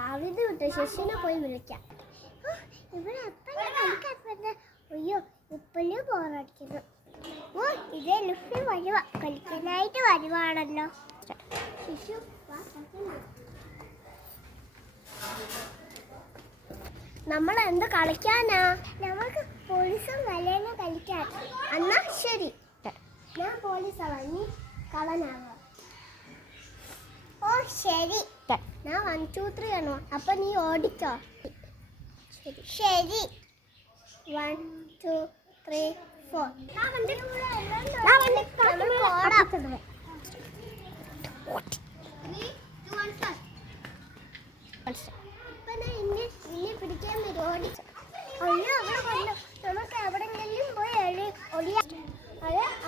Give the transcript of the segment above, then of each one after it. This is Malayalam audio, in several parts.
അവിടെ വിട്ടു ശശിനെ പോയി വിളിക്കാം. ഇവിടെ അപ്പം കളിക്കാൻ അയ്യോ ഉപ്പല് പോറടിക്കുന്നു. ഓ ഇതേ ലുഫി വരുവ കളിക്കാനായിട്ട് വരുവാണല്ലോ. ശിശു നമ്മൾ എന്ത് കളിക്കാനാ? നമുക്ക് പോലീസും കല്യാണം കളിക്കാൻ. എന്നാ ശരി, ഞാൻ പോലീസാവാ, നീ കളനാവാ. ഓ ശരി, ഞാൻ 1 2 3 ആണോ? അപ്പൊ നീ ഓടിക്കോ. ശരി 1 2 3 4. പിടിക്കാൻ ഓടിച്ചു. നമുക്ക് എവിടെങ്കിലും പോയി ഒളിയാം.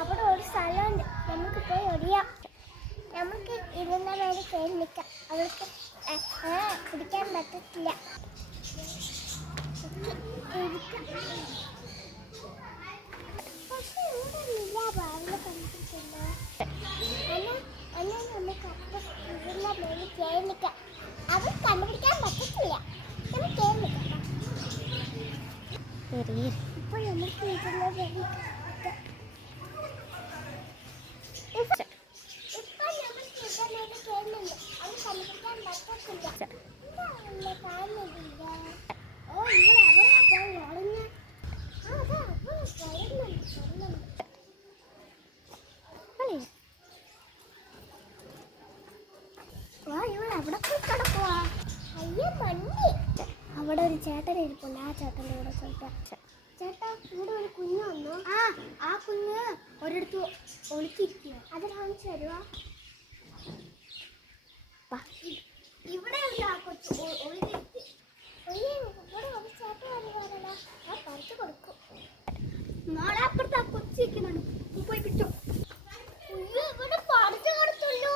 അവിടെ ഒരു സ്ഥലമുണ്ട്, നമുക്ക് പോയി ഒളിയാം. നമുക്ക് ഇരുന്ന പേര് കയറി നിൽക്കാം. അവൾക്ക് പിടിക്കാൻ പറ്റത്തില്ല. പക്ഷെ ഇവിടെ ഇല്ല ബാറിൽ കണ്ടിട്ടുണ്ടോ? നമുക്ക് അപ്പം ഇരുന്ന പേര് കയറി നിൽക്കാം. അവർ കണ്ടുപിടിക്കാൻ പറ്റത്തില്ല. നമുക്ക് കയറി നിൽക്കാം. ഇപ്പൊ നമുക്ക് ഇരുന്ന പേര് അവിടെ ഒരു ചേട്ടൻ ഇരിപ്പുണ്ട്. ആ ചേട്ടൻ്റെ കൂടെ ചേട്ടാ ഇവിടെ ഒരു കുഞ്ഞ് വന്നു. ആ കുഞ്ഞ് ഒരിടത്ത് ഒളിച്ചിരിക്കുക. അത് കാണിച്ചു തരുവാ. ഇവിടെ ഉണ്ട് ആ കൊച്ചു ഒളിച്ചിരിക്കുക. ഇവിടെ ഒരു ചേട്ടൻ വരുവാണല്ലോ, ആ പറിച്ചു കൊടുക്കും. മോളെ അപ്പുറത്ത് ആ കൊച്ചിരിക്കുന്നുണ്ട്, പോയി കിട്ടും. ഇവിടെ പറിച്ചു കൊടുത്തുള്ളൂ.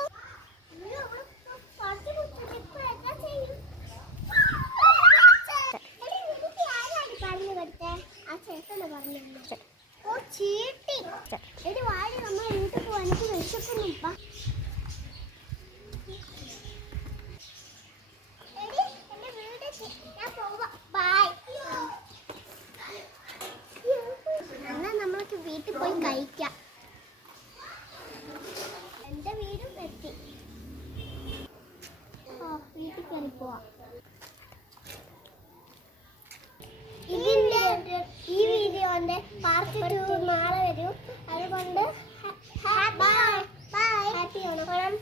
ഓ ചീട്ടി എടി വാടി, നമ്മൾ വീട്ടിൽ പോവാൻ. എനിക്ക് വിശക്കുന്നു. എന്നാ നമ്മൾക്ക് വീട്ടിൽ പോയി കഴിക്കാം. എൻ്റെ വീടും എത്തി. വീട്ടിൽ കയറി പോവാം. ഈ വീഡിയോന്റെ പാർട്ട് 2 നാളെ വരും. അതുകൊണ്ട് ബൈ ഹാപ്പി ഓണം.